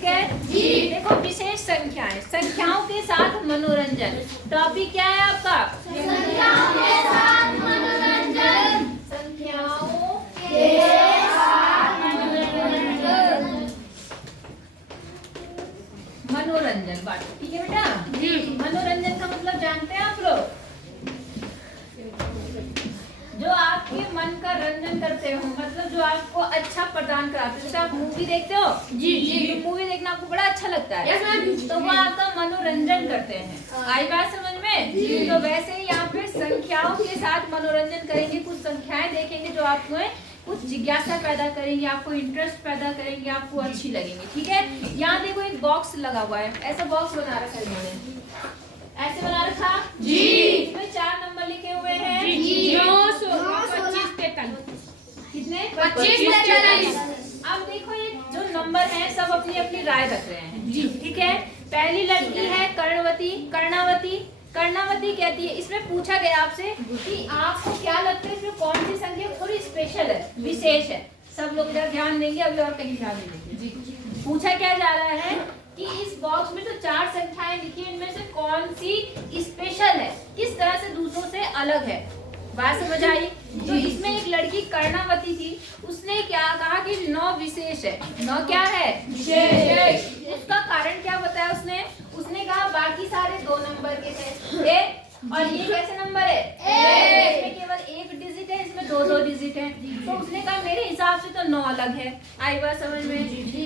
ठीक है जी। देखो विशेष संख्याएं, संख्याओं के साथ मनोरंजन। टॉपिक क्या है आपका? संख्याओं के साथ मनोरंजन। संख्याओं के साथ मनोरंजन। मनोरंजन बात ठीक है बेटा जी। मनोरंजन का मतलब जानते हैं आप लोग? जो आपके मन का रंजन करते हो, मतलब जो आपको अच्छा प्रदान कराते हो। जैसे आप मूवी देखते हो जी जी, मूवी देखना आपको बड़ा अच्छा लगता है तो वो आपका मनोरंजन करते हैं। आई बात समझ में? तो वैसे ही यहाँ पे संख्याओं के साथ मनोरंजन करेंगे। कुछ संख्याएं देखेंगे जो आपको कुछ जिज्ञासा पैदा करेंगे, आपको इंटरेस्ट पैदा करेंगे, आपको अच्छी लगेंगी। ठीक है, यहाँ देखो एक बॉक्स लगा हुआ है, ऐसा बॉक्स बना रखा है इन्होंने, ऐसे बना रखा जी। इसमें 4 नंबर लिखे हुए हैं जी। 925 कितने? 25। अब देखो ये जो नंबर हैं सब अपनी अपनी राय रख रहे हैं जी। ठीक है, पहली लड़की है कर्णावती। कर्णावती कहती है, इसमें पूछा गया आपसे कि आपको क्या लगता है इसमें कौन सी संख्या थोड़ी स्पेशल है, विशेष है। सब लोग इधर ध्यान देंगे, अभी और कहीं ध्यान देंगे जी। पूछा क्या जा रहा है कि इस बॉक्स में तो 4 संख्याएं लिखी है, इनमें से कौन सी स्पेशल है, किस तरह से दूसरों से अलग है। बात समझ आई? तो इसमें एक लड़की कर्णावती थी, उसने क्या कहा कि 9 विशेष है। 9 क्या है? विशेष। उसका कारण क्या बताया उसने कहा बाकी सारे 2 नंबर के थे और ये कैसे नंबर है? इसमें केवल 1 डिजिट है, इसमें 2 डिजिट है। तो उसने कहा मेरे हिसाब से तो 9 अलग है। आई बात समझ में?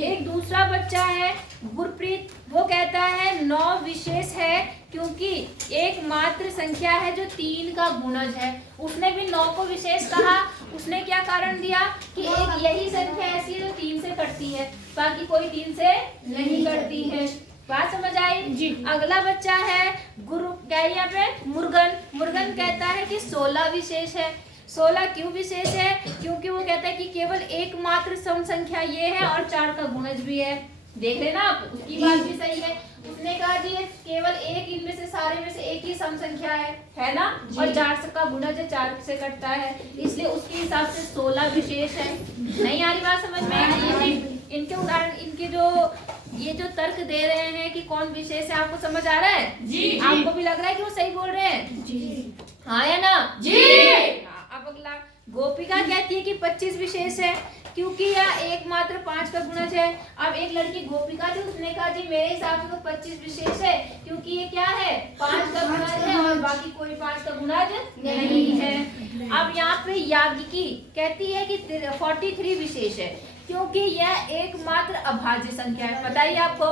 एक दूसरा बच्चा है गुरप्रीत, वो कहता है 9 विशेष है क्योंकि एकमात्र संख्या है जो 3 का गुणज है। उसने भी 9 को विशेष कहा। उसने क्या कारण दिया कि एक यही संख्या ऐसी है जो 3 से कटती है, बाकी कोई 3 से नहीं कटती है। बात समझ आई जी। अगला बच्चा है गुरु, क्या है यहाँ पे? मुर्गन कहता है कि 16 विशेष है। 16 क्यों विशेष है? क्योंकि वो कहता है कि केवल एकमात्र सम संख्या ये है और 4 का गुणज भी है। देख लेना आप, उसकी बात भी सही है। उसने कहा जी केवल एक इनमें से सारे में से एक ही सम संख्या है ना, और 4 का गुणज 4 से कटता है, इसलिए उसके हिसाब से 16 विशेष है। नहीं आ रही बात समझ में? इनके उदाहरण, इनके ये जो तर्क दे रहे हैं कि कौन विशेष है, आपको समझ आ रहा है जी? आपको भी लग रहा है कि वो सही बोल रहे हैं जी? हाँ या ना जी? अब अगला गोपिका कहती है कि 25 विशेष है क्योंकि यह एकमात्र 5 का गुणज है। अब एक लड़की गोपिका थी, उसने कहा जी मेरे हिसाब से तो 25 विशेष है क्योंकि ये क्या है? 5 का गुणज है और बाकी कोई 5 का गुणज नहीं है। अब यहाँ पे याज्ञिकी कहती है कि 43 विशेष है क्योंकि यह एकमात्र अभाज्य संख्या है। बताइए आपको,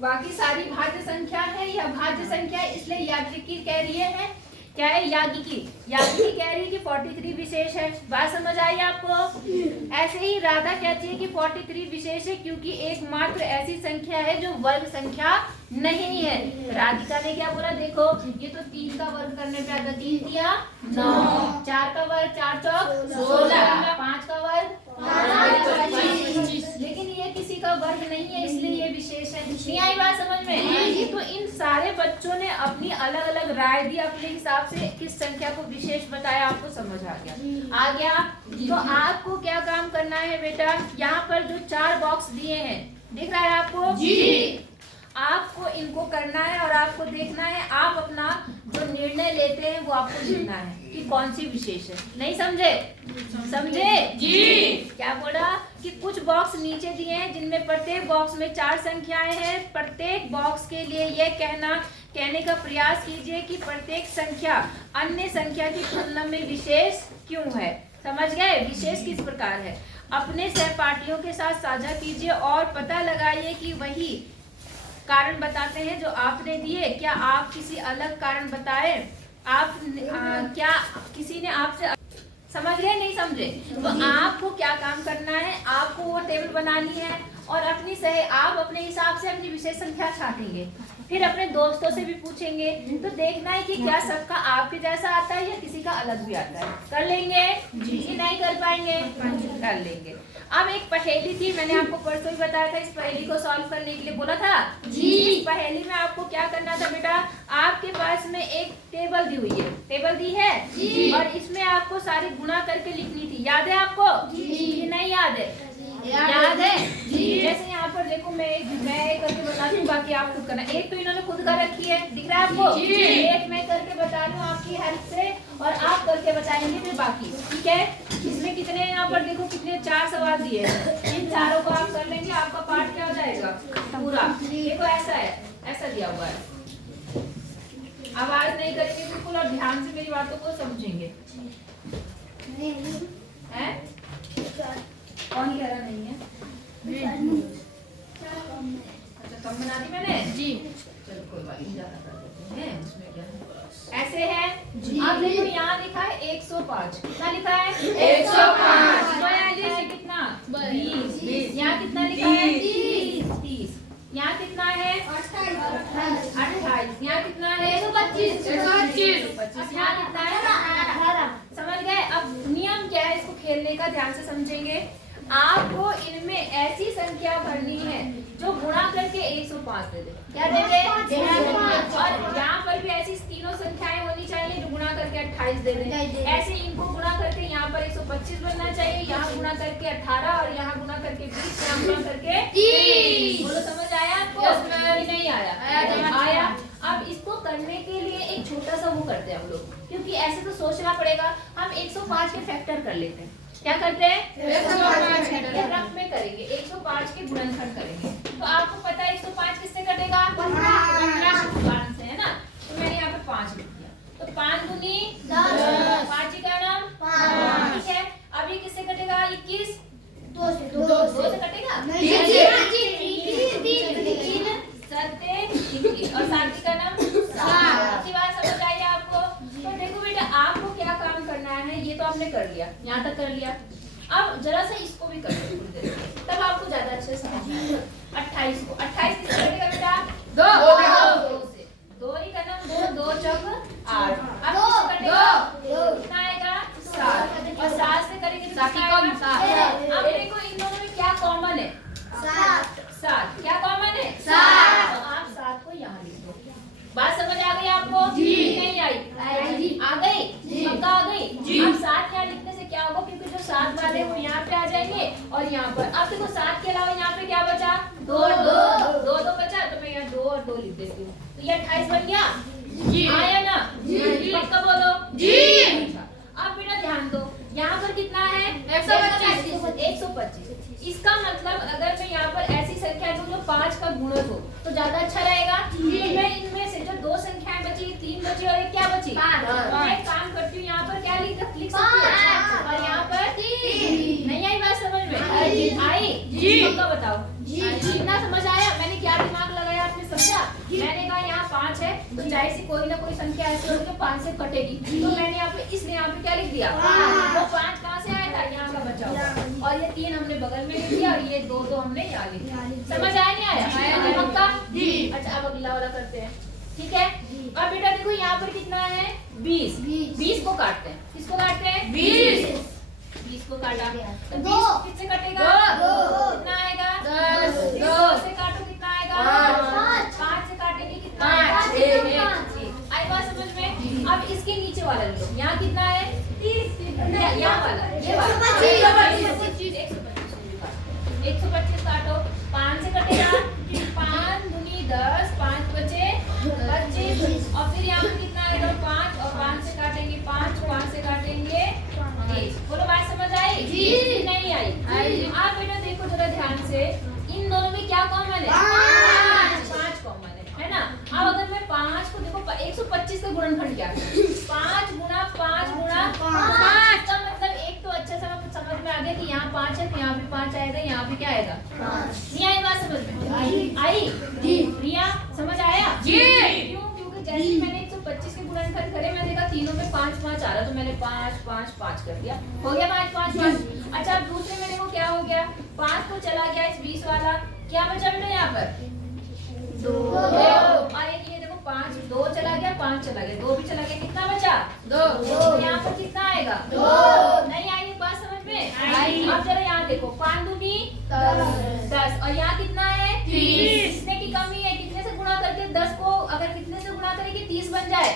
बाकी सारी भाज्य संख्या है, यह भाज्य संख्या है, इसलिए याज्ञिकी कह रही है क्या है? याज्ञिकी कह रही है कि 43 विशेष है। बात समझ आई आपको? ऐसे ही राधा कहती है कि 43 विशेष है क्योंकि एकमात्र ऐसी संख्या है जो वर्ग संख्या नहीं है। राधिका ने क्या बोला? देखो ये तो 3 का वर्ग करने पे आता, 3 दिया 9, 4 का वर्ग 4 चौक 16, 5 का वर्ग 25, लेकिन ये किसी का वर्ग नहीं है इसलिए ये विशेष है। नहीं आई बात समझ में? तो इन सारे बच्चों ने अपनी अलग अलग राय दी, अपने हिसाब से किस संख्या को विशेष बताया। आपको समझ आ गया? तो आपको क्या काम करना है बेटा? यहाँ पर जो 4 बॉक्स दिए हैं दिख रहा है आपको जी? आपको इनको करना है और आपको देखना है, आप अपना जो निर्णय लेते हैं वो आपको लिखना है कि कौन सी विशेष है। नहीं समझे? समझे जी? क्या बोला कि कुछ बॉक्स नीचे दिए हैं जिनमें प्रत्येक बॉक्स में 4 संख्याएं हैं। प्रत्येक बॉक्स के लिए ये कहने का प्रयास कीजिए कि प्रत्येक संख्या अन्य संख्या की तुलना में विशेष क्यों है। समझ गए? विशेष किस प्रकार है, अपने सहपाठियों के साथ साझा कीजिए और पता लगाइए कि वही कारण बताते हैं जो आपने दिए, क्या आप किसी अलग कारण बताए? क्या किसी ने आपसे समझ गए? नहीं समझे? तो आपको क्या काम करना है? आपको वो टेबल बनानी है और आप अपने हिसाब से अपनी विशेष संख्या छाटेंगे, फिर अपने दोस्तों से भी पूछेंगे, तो देखना है कि क्या सबका आपके जैसा आता है या किसी का अलग भी आता है। कर लेंगे जी? नहीं कर पाएंगे? कर लेंगे। अब एक पहेली थी, मैंने आपको परसों ही बताया था, इस पहेली को सॉल्व करने के लिए बोला था जी। इस पहेली में आपको क्या करना था बेटा? आपके पास में एक टेबल दी हुई है, टेबल दी है जी, और इसमें आपको सारी गुणा करके लिखनी थी। याद है आपको जी? नहीं याद है? याद है जी। जैसे यहाँ पर देखो मैं एक करके बता दूं, बाकी आप खुद करना। एक तो इन्होंने खुद कर रखी है, दिख रहा है आपको? एक मैं करके बता दूं आपकी हेल्प से, और आप करके बताएंगे फिर बाकी, ठीक है? इसमें कितने यहाँ पर देखो कितने 4 सवाल दिए हैं, इन चारों को आप कर लेंगे, आपका पार्ट क्या हो जाएगा पूरा। देखो ऐसा है, ऐसा दिया हुआ है, आवाज नहीं करेंगे बिल्कुल, और ध्यान से मेरी बातों को समझेंगे। हैं? कौन कह रहा नहीं है? अच्छा कम बना दी मैंने जी, चलो कोई बात नहीं, ज्यादा कर देते हैं, उसमें क्या है। ऐसे है आप देखो, यहाँ लिखा है 105, कितना लिखा है 105, यहाँ लिखा है कितना 20, यहाँ कितना लिखा है 30, यहाँ कितना है 28, यहाँ कितना है 125, यहाँ कितना है 18। समझ गए? अब नियम क्या है इसको खेलने का, ध्यान से समझेंगे। आपको इनमें ऐसी संख्या भरनी है जो गुणा करके 105 दे दे। क्या दे दे? और यहाँ पर भी ऐसी तीनों संख्याएं होनी चाहिए जो गुणा करके 28 दे दे। ऐसे इनको गुणा करके यहाँ पर 125 बनना चाहिए, यहाँ गुणा करके 18, और यहाँ गुणा करके 20, यहाँ गुणा करके 30। बोलो समझ आया आपको? नहीं आया? आया। अब इसको करने के लिए एक छोटा सा वो करते हैं हम लोग, क्योंकि ऐसे तो सोचना पड़ेगा। हम 105 के फैक्टर कर लेते हैं। क्या करते हैं? 105 रफ में करेंगे, 105 के गुणनखंड करेंगे। तो आपको पता है 105 किससे कटेगा? 15 से, है ना? तो मैंने यहाँ पे 5 लिख दिया, तो 5 दूनी 10, 5 का नाम 5, ठीक है? अब ये किससे कटेगा? 21 2 से कटेगा? और 7 का नाम 7। अच्छी बात समझ आई आपको? तो देखो बेटा, आपको क्या काम करना है, ये तो आपने कर लिया, यहाँ तक कर लिया। अब जरा सा इसको भी कर लो थोड़ी देर, तब आपको ज्यादा अच्छे से समझ आएगा। 28 को 28 किससे कटेगा बेटा? 2 से। 2 ही का नाम 2, 2 चौक 8। अब किससे कटेगा? कितना आएगा? 7। और 7 से करेंगे तो कितना आएगा? अब देखो इन दोनों में क्या कॉमन है? 7। क्या कॉमन है? 7। तो आप 7 को यहाँ लिख दो। बात समझ आ गई आपको? नहीं आई? आ गई? पक्का आ गई? अब 7 यहाँ लिखने से क्या होगा, क्योंकि जो 7 वाले वो यहाँ पे आ जाएंगे और यहाँ पर। अब देखो 7 के अलावा यहाँ पे क्या बचा? 2 बचा, तो मैं यहाँ 2 और 2 लिख देती हूँ, तो ये 28 बन गया। आया ना? पक्का बोलो जी। अब बेटा ध्यान दो, यहाँ पर कितना है? 125। इसका मतलब अगर मैं यहाँ पर ऐसी संख्या दूं जो 5 का गुणक हो तो ज्यादा अच्छा रहेगा। मैं इनमें से जो 2 संख्याएं बची, 3 बची और एक क्या बची? 5। मैं एक काम करती हूँ, यहाँ पर क्या लिख सकती हूँ, और यहाँ पर 3। नहीं आई बात समझ में? आई जी? पक्का बताओ जी। कितना समझ आया? मैंने क्या दिमाग लगाया, आपने समझा? मैंने कहा यहाँ 5 है तो जाहिर सी कोई ना कोई संख्या ऐसी होगी जो 5 से कटेगी, तो मैंने यहाँ पे इसलिए यहाँ पे क्या लिख दिया? वो 5 कहाँ से आया था? यहाँ का बचा हुआ, और ये 3 हमने बगल में लिख दिया, और ये 2 हमने यहाँ लिख दिया। समझ आया नहीं आया? पक्का जी। अच्छा अब अगला वाला करते हैं, ठीक है? अब बेटा देखो यहाँ पर कितना है? 20 को काटते हैं। किसको काटते हैं? 20 को काटा तो 20 किससे कटेगा? 2। कितना आएगा? 10। 2 से काटो कितना आएगा? 5 से काटेंगे कितना आएगा? 6। आई बात समझ में? अब इसके नीचे वाला लो, यहाँ कितना है? 30। यहाँ वाला, ये वाला 125 काटो, 5 से कटेगा 5 दूनी 10, 5 बचे 25, और फिर यहाँ पे कितना आएगा? 5, और 5 से काटेंगे 5 से काटेंगे 1। बोलो बात समझ आई जी? नहीं आई? आप बेटा देखो जरा ध्यान से, इन दोनों में क्या कॉमन है? 5 कॉमन है ना? अब अगर मैं 5 को देखो 125 का गुणनखंड क्या है? 5 गुणा 5 गुणा 5 का मतलब एक तो अच्छा सा समझ में आ गया कि यहाँ 5 है तो यहाँ भी 5 आएगा, यहाँ पे क्या आएगा? 5। नहीं आई बात समझ में? आई जी? प्रिया समझ आया जी? क्यों? क्योंकि जैसे मैंने 125 के गुणनखंड करे, मैंने देखा तीनों में 5 आ रहा, तो मैंने 5 कर दिया, हो गया 5। अच्छा अब दूसरे में देखो क्या हो गया? 5 तो चला गया इस 20 वाला, क्या बचा बेटा यहाँ पर? 2। और एक ये देखो 5, 2 चला गया, 5 चला गया, 2 भी चला गया, कितना बचा? 2। यहाँ पर कितना आएगा? 2। नहीं आई बात समझ में? अब जरा यहाँ देखो, 5 दूनी 10, और यहाँ कितना है? 30। कितने की कमी है? कितने से गुणा करके 10 को अगर कितने से गुणा करेंगे 30 बन जाए?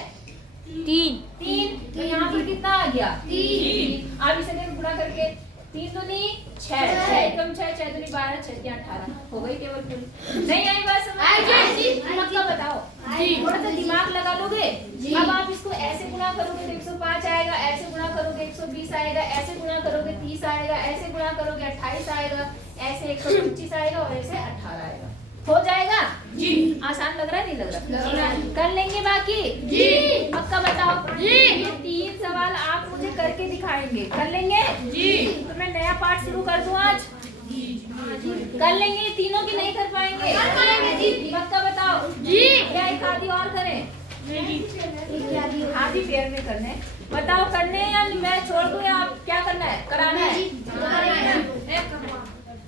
3। तो यहाँ पर कितना आ गया? 3। आप इसे गुणा करके 3 दूनी 6, छह, छह एकम छह, छह दूनी 12, छह तिया 18 हो गई केवल पूरी। नहीं आई बात समझ? पक्का बताओ। थोड़ा सा दिमाग लगा लोगे। अब आप इसको ऐसे गुणा करोगे तो 105 आएगा, ऐसे गुणा करोगे 120 आएगा, ऐसे गुणा करोगे 30 आएगा, ऐसे गुणा करोगे 28 आएगा, ऐसे 125 आएगा और ऐसे 18 आएगा। हो जाएगा? जी। आसान लग रहा है, नहीं लग रहा? कर लेंगे बाकी? जी। पक्का बताओ? जी। ये 3 सवाल आप मुझे करके दिखाएंगे, कर लेंगे? जी। तो मैं नया पार्ट शुरू कर दूं आज? कर लेंगे? तीनों की नहीं कर पाएंगे? पक्का बताओ? जी। क्या एक आधी और करें? आधी पेयर में करने। बताओ करने या मैं छोड़ दूं या आप क्या करना है? कराना है?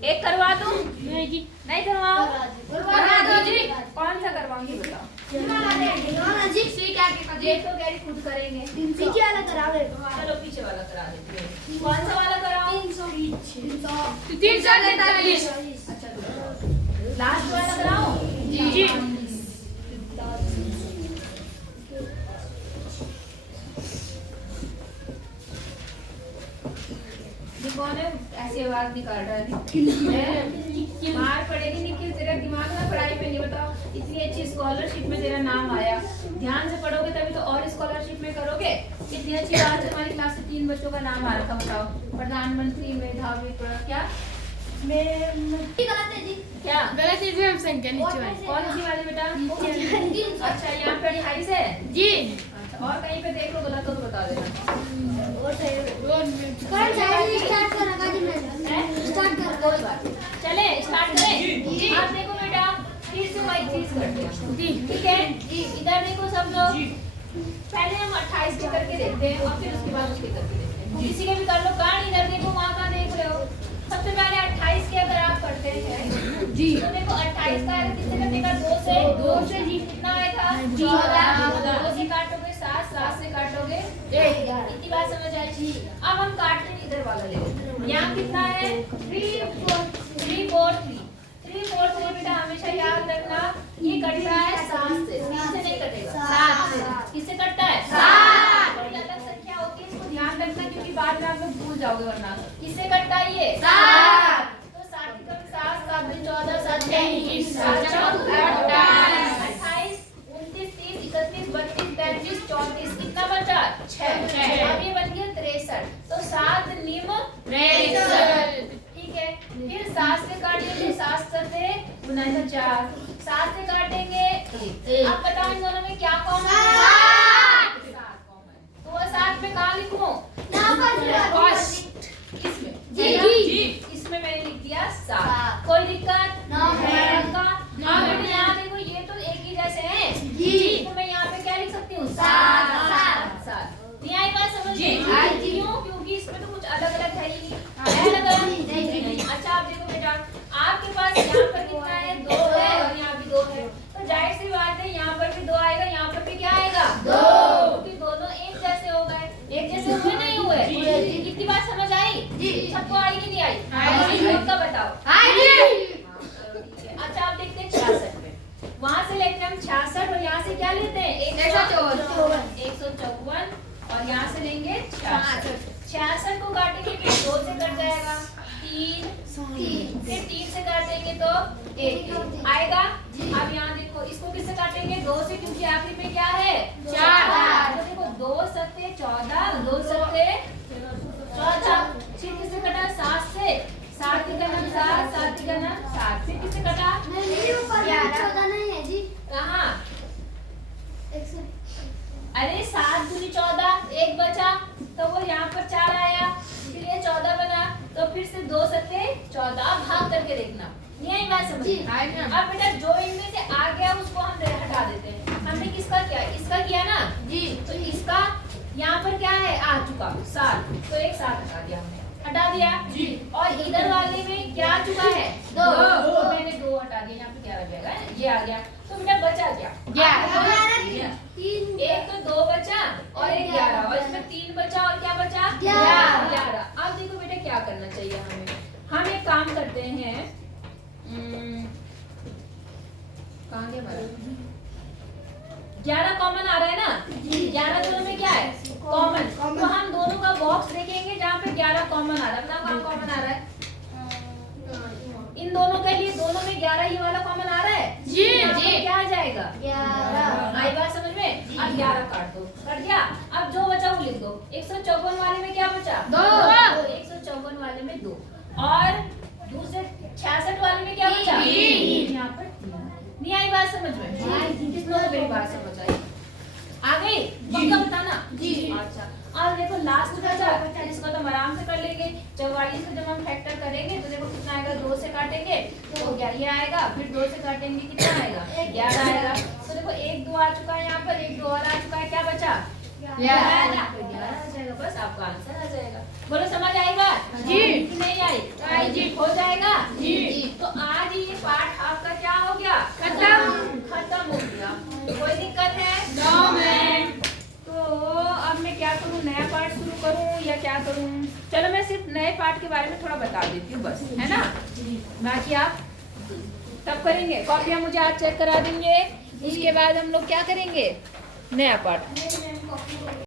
एक करवा दूं? नहीं करवाओ? करवा दो जी। कौन सा करवाऊंगी बताओ? ये तो गैरी खुद करेंगे। पीछे वाला करावे। चलो पीछे वाला करा देते हैं। कौन सा वाला कराओ? 343। अच्छा लास्ट वाला कराओ? जी। कौन है ऐसी आवाज निकाल रहा है? मार पड़ेगी निखिल, तेरा दिमाग ना पढ़ाई पे नहीं। बताओ इतनी अच्छी स्कॉलरशिप में तेरा नाम आया, ध्यान से पढ़ोगे तभी तो और स्कॉलरशिप में करोगे। कितनी अच्छी बात है, हमारी क्लास से 3 बच्चों का नाम आ रखा। बताओ प्रधानमंत्री मेधावी क्या क्या गलत चीज है, हम संख्या नीचे वाली। कौन सी वाली बेटा? अच्छा यहाँ पे 28 है जी। अच्छा और कहीं पे देख लो गलत हो तो बता देना। चले स्टार्ट करें? आप देखो बेटा फिर से वही चीज करते हैं। ठीक है इधर देखो सब लोग, पहले हम 28 के करके देखते हैं और फिर उसके बाद उसके करके देखते हैं। किसी के भी कर लो कान, इधर देखो वहाँ का देख रहे हो। सबसे पहले 28 के अगर आप करते हैं जी तो देखो 28 का कितने कटेगा? 2 से जी कितना आएगा? 14। 2 से काटोगे 7, 7 से काटोगे 1। इतनी बात समझ आई? अब हम काटते हैं इधर वाला ले। यहाँ कितना है? 3 4 3 बेटा हमेशा याद रखना ये कट रहा है 7 से, 3 से नहीं कटेगा। 7 से। किससे कटता है? 7। कोई अलग संख्या होती है इसको ध्यान रखना क्योंकि बाद में आप लोग भूल जाओगे वरना। किससे कटता है ये? 7। तो 7 की कम 7, 7 दूनी 14, 7 23, 7 चौक 28, 29, 30, 31, 32, 33, 34 कितना बचा? 6। अब ये बन गया 63। तो 7 निम 63। ठीक है फिर 7 से काटेंगे, 7 सते 4, 7 से काटेंगे 1। अब बताओ इन दोनों में क्या कॉमन है? 7 कॉमन। तो 7 में कहाँ लिखूं? इसमें जी इसमें मैंने लिख दिया 7। कोई दिक्कत? बेटा यहाँ देखो ये तो एक ही जैसे हैं जी, तो मैं यहाँ पे क्या लिख सकती हूँ? 7। नहीं आई बात समझ में? क्यों? क्योंकि इसमें तो कुछ अलग अलग है ही नहीं। अच्छा आप देखो बेटा आपके पास यहाँ पर कितना है? 2 है और यहाँ भी 2 है, तो जाहिर सी बात है यहाँ पर भी 2 आएगा, यहाँ पर भी क्या आएगा? 2। क्योंकि दोनों एक जैसे हो गए। एक जैसे हुए नहीं हुए? कितनी बात समझ आई? सबको आई कि नहीं आई? पक्का बताओ। अच्छा आप देखते हैं 66 में, वहाँ से लेते हैं हम 66 और यहाँ से क्या लेते हैं? 154 और यहाँ से लेंगे 66। 66 को काटेंगे फिर 2 से कट जाएगा 3, फिर 3 से काटेंगे तो 1 आएगा। अब यहाँ देखो इसको किससे काटेंगे? 2 से, क्योंकि आखिरी में क्या है? 4। तो देखो 2 सत्ते 14, 2 सत्ते 14। फिर किससे कटा? 7 से। 7 की गणना 7, 7 की गणना 7। फिर किससे कटा? 14 नहीं है जी। कहाँ? अरे 7 दूनी 14, 1 बचा तो वो यहाँ पर 4 आया, फिर ये 14 बना, तो फिर से 2 सत्ते 14 भाग करके देखना। नहीं आई बात समझ? अब बेटा जो इनमें से आ गया उसको हम हटा देते हैं। हमने किसका किया? इसका किया ना जी, तो इसका यहाँ पर क्या है? आ चुका 7, तो एक 7 हटा दिया हमने, हटा दिया जी। और इधर वाले में क्या आ चुका है? 2, तो मैंने 2 हटा दिया, यहाँ पे क्या आ जाएगा? ये आ गया। तो बेटा बचा क्या? 11। एक तो 2 बचा और एक 11 और इसमें 3 बचा और क्या बचा? 11। अब देखो बेटा क्या करना चाहिए हमें। हम एक काम करते हैं, कहाँ गया हमारा? 11 कॉमन आ रहा है ना? 11 दोनों में क्या है? कॉमन। तो हम दोनों का बॉक्स देखेंगे जहाँ पे 11 कॉमन आ रहा है। बताओ कहाँ कॉमन आ रहा है? दोनों के लिए दोनों में 11 ये वाला कॉमन आ रहा है जी, यहाँ पर जी। क्या आ जाएगा 11 आई बात समझ में। अब 11 काट दो, कट गया। अब जो बचा वो लिख दो। 154 वाले में क्या बचा 2 154 वाले में 2 और दूसरे 66 वाले में क्या बचा 3। यहाँ पर 3। नहीं आई बात समझ में किस लोगों को मेरी बात समझ आई आ गई पक्का बताना जी। अच्छा और देखो लास्ट बचा इसको तो हम आराम से कर लेंगे। 44 को जब हम फैक्टर करेंगे तो देखो कितना आएगा 2 से काटेंगे तो 11 आएगा, फिर 2 से काटेंगे कितना आएगा 11 आएगा। तो देखो 1 2 आ चुका है यहाँ पर, 1 2 और आ चुका है, क्या बचा 11 आ जाएगा। बस आपका आंसर आ जाएगा। बोलो समझ आई बात जी। कि नहीं आई जी हो जाएगा जी। तो आज ये पाठ आपका क्या हो गया खत्म हो गया। कोई दिक्कत है नो मैम। तो अब मैं क्या करूं नया पाठ शुरू करूं या क्या करूं। चलो मैं सिर्फ नए पाठ के बारे में थोड़ा बता देती हूँ बस, है ना। बाकी आप तब करेंगे, कॉपियां मुझे आज चेक करा देंगे। उसके बाद हम लोग क्या करेंगे नया पाठ।